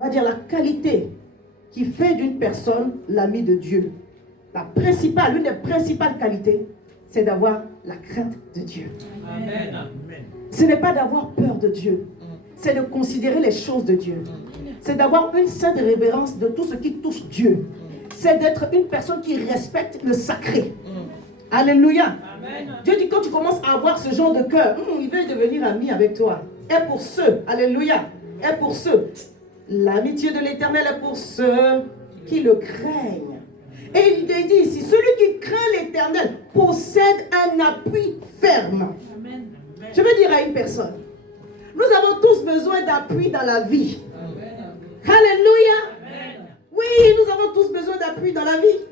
on va dire la qualité qui fait d'une personne l'ami de Dieu. L'une des principales qualités, c'est d'avoir la crainte de Dieu. Amen. Ce n'est pas d'avoir peur de Dieu, c'est de considérer les choses de Dieu. C'est d'avoir une sainte révérence de tout ce qui touche Dieu. C'est d'être une personne qui respecte le sacré. Alléluia. Amen. Dieu dit quand tu commences à avoir ce genre de cœur, il veut devenir ami avec toi. Et pour ceux, alléluia, et pour ceux, l'amitié de l'Éternel est pour ceux qui le craignent. Et il dit ici, celui qui craint l'Éternel possède un appui ferme. Amen. Je veux dire à une personne, nous avons tous besoin d'appui dans la vie. Amen. Alléluia. Amen. Oui, nous avons tous besoin d'appui dans la vie.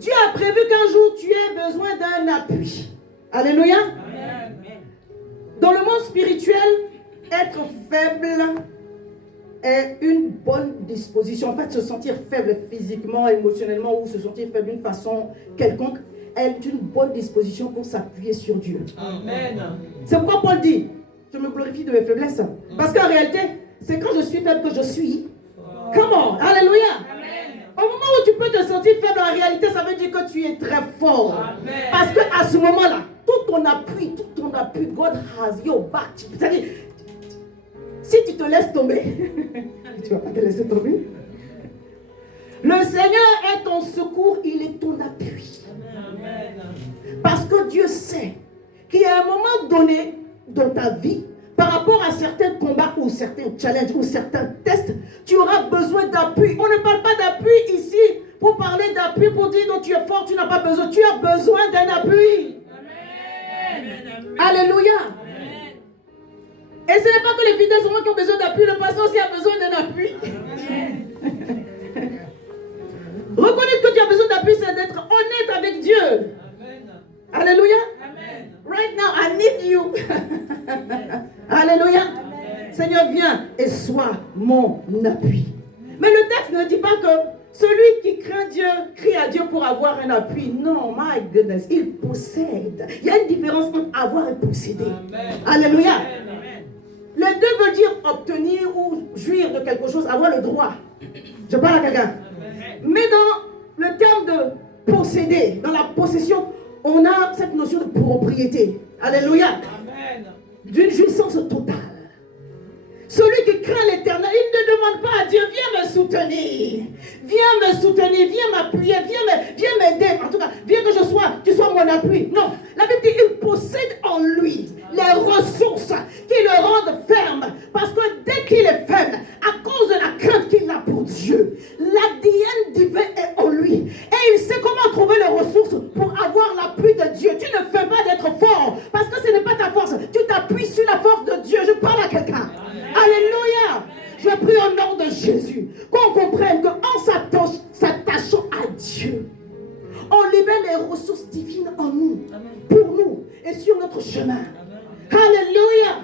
Dieu a prévu qu'un jour tu aies besoin d'un appui. Alléluia. Amen. Dans le monde spirituel, être faible est une bonne disposition. En fait, se sentir faible physiquement, émotionnellement ou se sentir faible d'une façon quelconque est une bonne disposition pour s'appuyer sur Dieu. Amen. C'est pourquoi Paul dit, je me glorifie de mes faiblesses. Parce qu'en réalité, c'est quand je suis faible que je suis. Comment? Alléluia. Amen. Au moment où tu peux te sentir faible, en réalité, ça veut dire que tu es très fort. Amen. Parce qu'à ce moment-là, tout ton appui, God has your back. C'est-à-dire, si tu te laisses tomber, tu ne vas pas te laisser tomber. Le Seigneur est ton secours, il est ton appui. Amen. Parce que Dieu sait qu'il y a un moment donné dans ta vie, par rapport à certains combats ou certains challenges ou certains tests, tu auras besoin d'appui. On ne parle pas d'appui ici pour parler d'appui, pour dire non, tu es fort, tu n'as pas besoin. Tu as besoin d'un appui. Amen. Alléluia. Amen. Et ce n'est pas que les fidèles seulement qui ont besoin d'appui, le pasteur aussi a besoin d'un appui. Reconnaître que tu as besoin d'appui, c'est d'être honnête avec Dieu. Amen. Alléluia. Amen. Right now, I need you. Alléluia. Amen. Seigneur, viens et sois mon appui. Mais le texte ne dit pas que celui qui craint Dieu crie à Dieu pour avoir un appui. Non, my goodness, il possède. Il y a une différence entre avoir et posséder. Amen. Alléluia. Amen. Les deux veulent dire obtenir ou jouir de quelque chose, avoir le droit. Je parle à quelqu'un. Amen. Mais dans le terme de posséder, dans la possession, on a cette notion de propriété. Alléluia. Amen. D'une jouissance totale. Celui qui craint l'Éternel, il ne demande pas à Dieu, viens me soutenir, viens m'appuyer, viens m'aider. En tout cas, viens que tu sois mon appui. Non, la Bible dit, il possède en lui les ressources qui le rendent ferme. Parce que dès qu'il est faible, à cause de la crainte qu'il a pour Dieu, l'ADN divin est en lui. Et il sait comment trouver les ressources pour avoir l'appui de Dieu. Tu ne fais pas d'être fort, parce que ce n'est pas ta force. Tu t'appuies sur la force de Dieu. Je parle à quelqu'un. Alléluia. Je prie au nom de Jésus qu'on comprenne qu'en s'attachant à Dieu, on libère les ressources divines en nous, pour nous et sur notre chemin. Alléluia.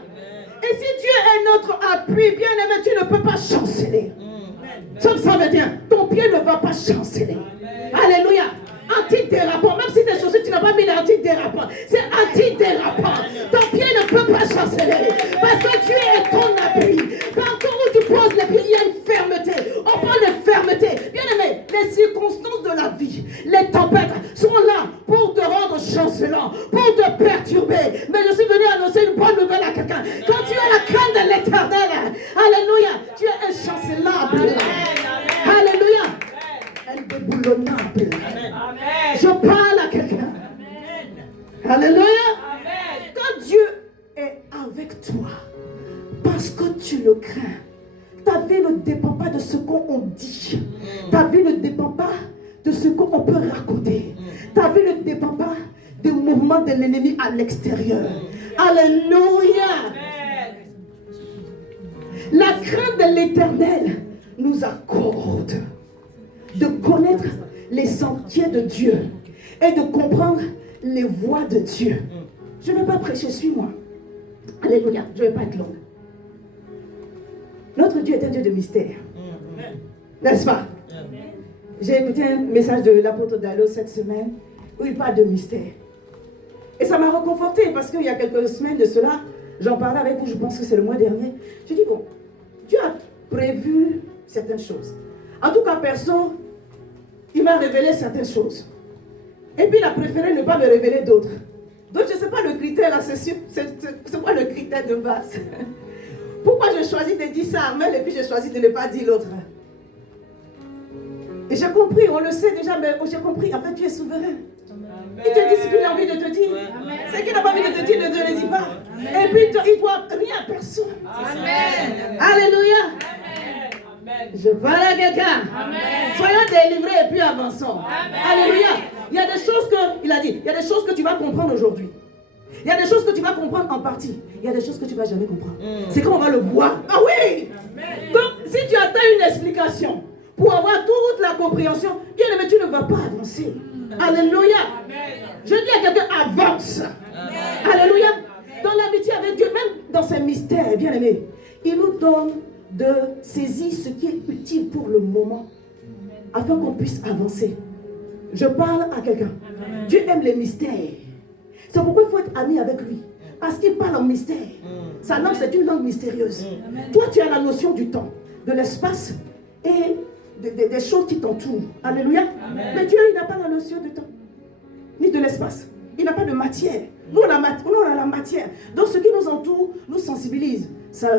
Et si Dieu est notre appui, bien aimé, tu ne peux pas chanceler. Psaume 121, ton pied ne va pas chanceler. Alléluia. Antidérapant, même si tes chaussures, tu n'as pas mis l'antidérapant, c'est antidérapant. Ton pied ne peut pas chanceler parce que Dieu est ton appui. Partout où tu poses les pieds, il y a une fermeté. On parle de fermeté. Bien aimé, les circonstances de la vie, les tempêtes sont là pour te rendre chancelant, pour te perturber. Mais je suis venu annoncer une bonne nouvelle à quelqu'un. Quand tu as la crainte de l'Éternel, alléluia, tu es inchancellable. Alléluia. Indéboulonnable. Je parle à quelqu'un. Alléluia. Quand Dieu est avec toi, parce que tu le crains, ta vie ne dépend pas de ce qu'on dit. Ta vie ne dépend pas de ce qu'on peut raconter. Ta vie ne dépend pas des mouvements de l'ennemi à l'extérieur. Alléluia. La crainte de l'Éternel nous accorde de connaître les sentiers de Dieu et de comprendre les voies de Dieu. Je ne vais pas prêcher, suis-moi. Alléluia, je ne vais pas être longue. Notre Dieu est un Dieu de mystère. N'est-ce pas? J'ai écouté un message de l'apôtre Dallo cette semaine où il parle de mystère. Et ça m'a réconforté parce qu'il y a quelques semaines de cela, j'en parlais avec vous, je pense que c'est le mois dernier. Je dis bon, Dieu a prévu certaines choses. En tout cas, perso, il m'a révélé certaines choses. Et puis, il a préféré ne pas me révéler d'autres. Donc, je ne sais pas le critère là, c'est quoi le critère de base? Pourquoi j'ai choisi de dire ça à Armel et puis j'ai choisi de ne pas dire l'autre? Et j'ai compris, on le sait déjà, mais j'ai compris, en fait, tu es souverain. Il te dit ce qu'il a envie de te dire. Ce qu'il n'a pas envie de te dire, ne te le dis pas. Et puis, il ne doit rien à personne. Amen. Alléluia. Amen. Je parle à quelqu'un. Soyons délivrés et puis avançons. Alléluia. Il y a des choses que, il a dit, il y a des choses que tu vas comprendre aujourd'hui. Il y a des choses que tu vas comprendre en partie. Il y a des choses que tu ne vas jamais comprendre. C'est quand on va le voir. Ah oui. Donc, si tu attends une explication pour avoir toute la compréhension, bien aimé, tu ne vas pas avancer. Alléluia. Je dis à quelqu'un, avance. Alléluia. Dans l'amitié avec Dieu, même dans ses mystères, bien aimé, il nous donne de saisir ce qui est utile pour le moment, afin qu'on puisse avancer. Je parle à quelqu'un. Dieu aime les mystères. C'est pourquoi il faut être ami avec lui. Parce qu'il parle en mystère. Sa langue, c'est une langue mystérieuse. Toi, tu as la notion du temps, de l'espace et des choses qui t'entourent. Alléluia. Mais Dieu, il n'a pas la notion du temps, ni de l'espace. Il n'a pas de matière. Nous, on a la matière. Donc, ce qui nous entoure nous sensibilise. Ça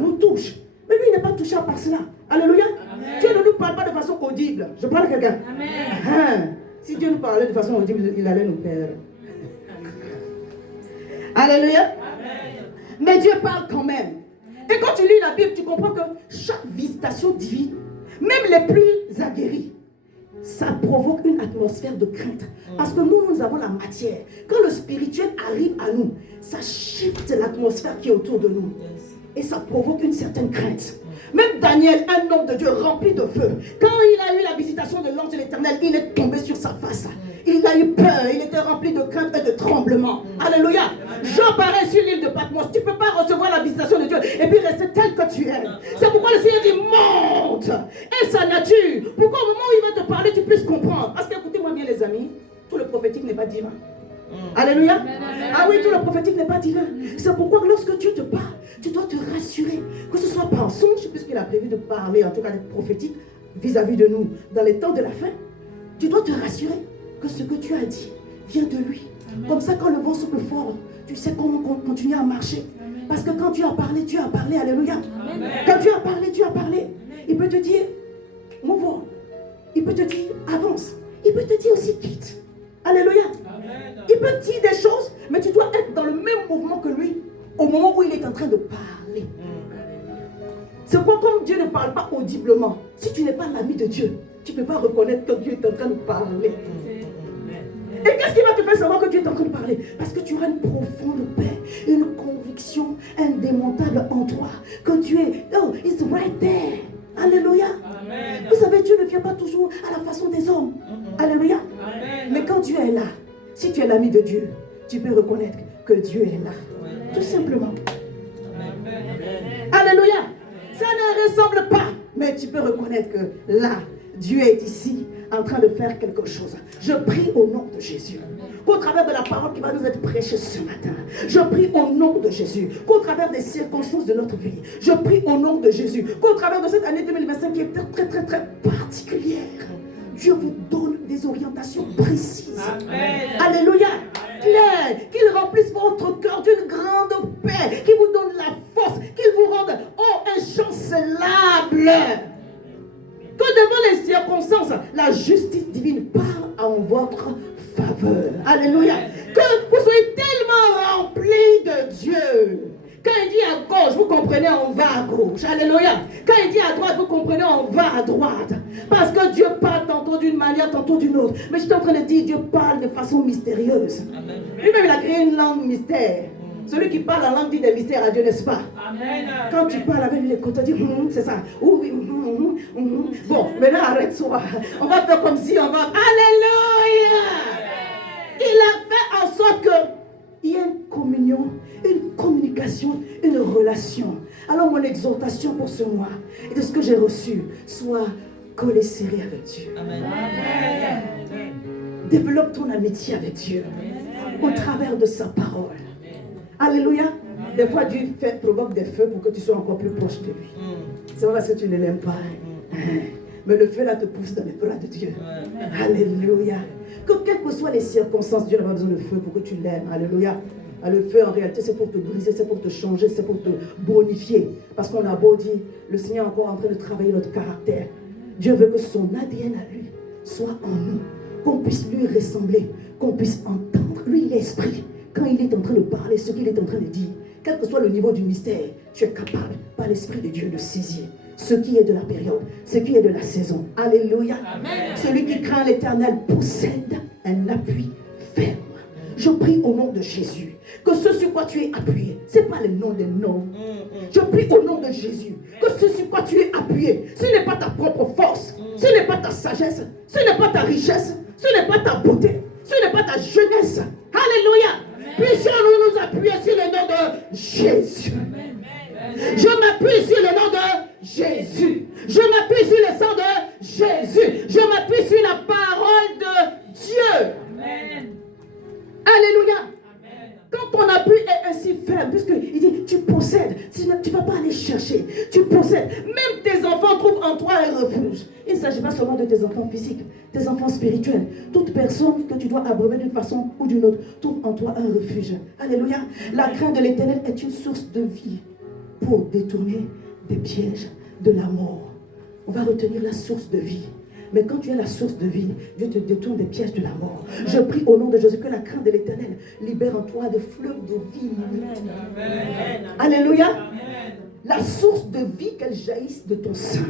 nous touche. Mais lui, il n'est pas touché par cela. Alléluia. Dieu ne nous parle pas de façon audible. Je parle à quelqu'un. Si Dieu nous parlait de façon audible, il allait nous perdre. Alléluia. Mais Dieu parle quand même. Et quand tu lis la Bible, tu comprends que chaque visitation divine, même les plus aguerris, ça provoque une atmosphère de crainte. Parce que nous avons la matière. Quand le spirituel arrive à nous, ça shift l'atmosphère qui est autour de nous. Et ça provoque une certaine crainte. Même Daniel, un homme de Dieu rempli de feu, quand il a eu la visitation de l'ange de l'Éternel, il est tombé sur sa face. Il a eu peur, il était rempli de crainte et de tremblement. Alléluia. Jean paraît sur l'île de Patmos. Tu ne peux pas recevoir la visitation de Dieu et puis rester tel que tu es. C'est pourquoi le Seigneur dit monte. Et sa nature. Pourquoi au moment où il va te parler, tu puisses comprendre. Parce que écoutez-moi bien les amis, tout le prophétique n'est pas divin. Alléluia. Ah oui, tout le prophétique n'est pas divin. C'est pourquoi lorsque Dieu te parle, tu dois te rassurer. Que ce soit par songe, puisqu'il a prévu de parler, en tout cas des prophétiques, vis-à-vis de nous, dans les temps de la fin. Tu dois te rassurer que ce que tu as dit vient de lui. Comme ça, quand le vent souffle fort, tu sais comment continuer à marcher. Parce que quand tu as parlé, alléluia. Quand tu as parlé, tu as parlé. Il peut te dire, move on. Il peut te dire, avance. Il peut te dire aussi, quitte. Alléluia. Il peut te dire des choses, mais tu dois être dans le même mouvement que lui au moment où il est en train de parler. C'est quoi comme Dieu ne parle pas audiblement? Si tu n'es pas l'ami de Dieu, tu ne peux pas reconnaître que Dieu est en train de parler. Et qu'est-ce qui va te faire savoir que Dieu est en train de parler? Parce que tu auras une profonde paix, une conviction indémontable en toi, que Dieu est, oh, it's right there. Alléluia. Amen. Vous savez, Dieu ne vient pas toujours à la façon des hommes. Alléluia. Amen. Mais quand Dieu est là, si tu es l'ami de Dieu, tu peux reconnaître que Dieu est là. Amen. Tout simplement. Amen. Alléluia. Ça ne ressemble pas, mais tu peux reconnaître que là, Dieu est ici en train de faire quelque chose. Je prie au nom de Jésus, qu'au travers de la parole qui va nous être prêchée ce matin, je prie au nom de Jésus, qu'au travers des circonstances de notre vie, je prie au nom de Jésus, qu'au travers de cette année 2025 qui est très très très particulière, Dieu vous donne des orientations précises. Amen. Alléluia. Claire, qu'il remplisse votre cœur d'une grande paix, qu'il vous donne la force, qu'il vous rende inchancelable. Que devant les circonstances, la justice divine parle en votre faveur. Alléluia. Que vous soyez tellement remplis de Dieu. Quand il dit à gauche, vous comprenez, on va à gauche. Alléluia. Quand il dit à droite, vous comprenez, on va à droite. Parce que Dieu parle tantôt d'une manière, tantôt d'une autre. Mais je suis en train de dire, Dieu parle de façon mystérieuse. Lui-même, il a créé une langue mystère. Celui qui parle en langue dit des mystères à Dieu, n'est-ce pas? Amen. Quand tu parles avec lui, les côtés, c'est ça. Oui, bon, maintenant arrête-toi. On va faire comme si on va... Alléluia. Il a fait en sorte qu'il y ait une communion, une communication, une relation. Alors mon exhortation pour ce mois et de ce que j'ai reçu, soit collé serré avec Dieu. Amen. Développe ton amitié avec Dieu au travers de sa parole. Alléluia. Des fois, Dieu provoque des feux pour que tu sois encore plus proche de lui. C'est pas parce que tu ne l'aimes pas. Mais le feu là te pousse dans les bras de Dieu. Alléluia. Que quelles que soient les circonstances, Dieu n'a pas besoin de feu pour que tu l'aimes. Alléluia. Le feu en réalité c'est pour te briser, c'est pour te changer, c'est pour te bonifier. Parce qu'on a beau dire, le Seigneur est encore en train de travailler notre caractère. Dieu veut que son ADN à lui soit en nous. Qu'on puisse lui ressembler, qu'on puisse entendre. Lui l'esprit. Quand il est en train de parler, ce qu'il est en train de dire, quel que soit le niveau du mystère, tu es capable, par l'Esprit de Dieu, de saisir ce qui est de la période, ce qui est de la saison. Alléluia. Amen. Celui qui craint l'Éternel possède un appui ferme. Je prie au nom de Jésus que ce sur quoi tu es appuyé, ce n'est pas le nom des noms. Je prie au nom de Jésus que ce sur quoi tu es appuyé, ce n'est pas ta propre force, ce n'est pas ta sagesse, ce n'est pas ta richesse, ce n'est pas ta beauté, ce n'est pas ta jeunesse. Alléluia. Puissions-nous nous appuyer sur le nom de Jésus. Je m'appuie sur le nom de Jésus. Je m'appuie sur le sang de Jésus. Je m'appuie sur la parole de Dieu. Amen. Alléluia. Quand ton appui est ainsi ferme, puisqu'il dit, tu possèdes, tu ne vas pas aller chercher, tu possèdes. Même tes enfants trouvent en toi un refuge. Il ne s'agit pas seulement de tes enfants physiques, tes enfants spirituels. Toute personne que tu dois abreuver d'une façon ou d'une autre trouve en toi un refuge. Alléluia. La crainte de l'Éternel est une source de vie pour détourner des pièges de la mort. On va retenir la source de vie. Mais quand tu es la source de vie, Dieu te détourne des pièges de la mort. Je prie au nom de Jésus que la crainte de l'Éternel libère en toi des fleuves de vie. Amen. Alléluia. Amen. La source de vie qu'elle jaillisse de ton sein.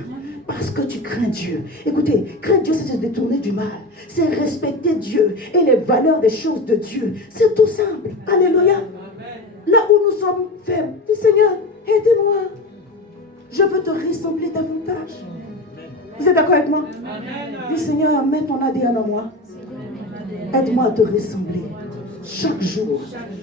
Parce que tu crains Dieu. Écoutez, craindre Dieu, c'est se détourner du mal. C'est respecter Dieu et les valeurs des choses de Dieu. C'est tout simple. Alléluia. Là où nous sommes faibles, dis Seigneur, aide-moi. Je veux te ressembler davantage. Vous êtes d'accord avec moi? Dis Seigneur, mets ton ADN en moi. Aide-moi à te ressembler chaque jour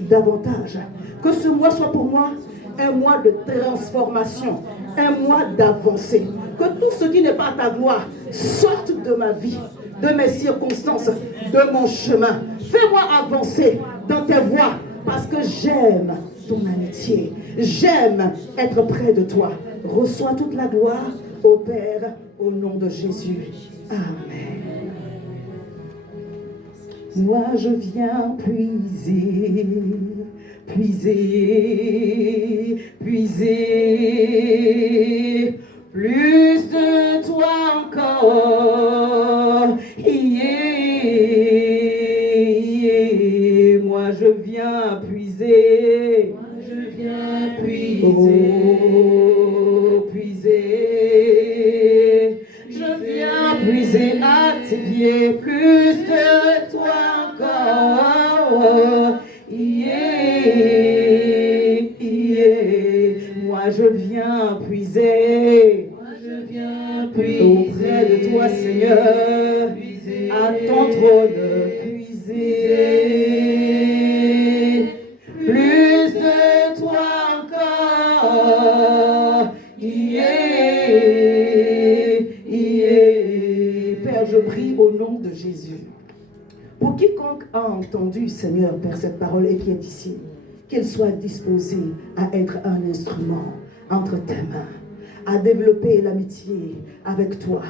davantage. Que ce mois soit pour moi un mois de transformation, un mois d'avancée. Que tout ce qui n'est pas ta gloire sorte de ma vie, de mes circonstances, de mon chemin. Fais-moi avancer dans tes voies parce que j'aime ton amitié. J'aime être près de toi. Reçois toute la gloire au Père, au nom de Jésus. Amen. Moi je viens puiser, puiser, puiser plus de toi encore. Moi je viens puiser, je viens puiser, oh, puiser. Je viens puiser à tes pieds plus de toi encore. Moi je viens puiser, auprès de toi Seigneur, à ton trône puiser, plus de toi encore. Père, je prie au nom de Jésus. Pour quiconque a entendu, Seigneur, Père, cette parole et qui est ici, qu'il soit disposé à être un instrument entre tes mains, à développer l'amitié avec toi.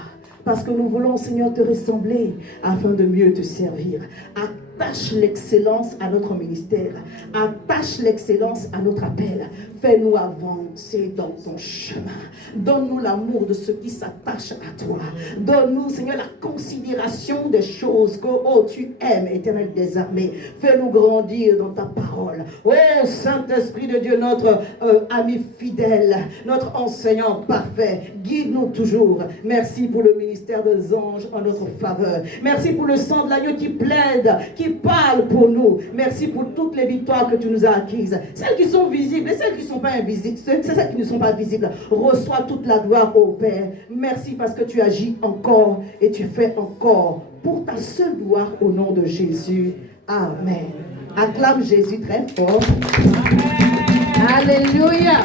Parce que nous voulons, Seigneur, te ressembler afin de mieux te servir. Attache l'excellence à notre ministère. Attache l'excellence à notre appel. Fais-nous avancer dans ton chemin. Donne-nous l'amour de ceux qui s'attachent à toi. Donne-nous, Seigneur, la considération des choses que, oh, tu aimes, Éternel des armées. Fais-nous grandir dans ta parole. Oh, Saint-Esprit de Dieu, notre ami fidèle, notre enseignant parfait, guide-nous toujours. Merci pour le ministère des anges en notre faveur. Merci pour le sang de l'agneau qui plaide, qui parle pour nous. Merci pour toutes les victoires que tu nous as acquises. Celles qui sont visibles et celles qui ne sont pas invisibles. C'est celles qui ne sont pas visibles. Reçois toute la gloire au Père. Merci parce que tu agis encore et tu fais encore pour ta seule gloire au nom de Jésus. Amen. Acclame Jésus très fort. Amen. Alléluia.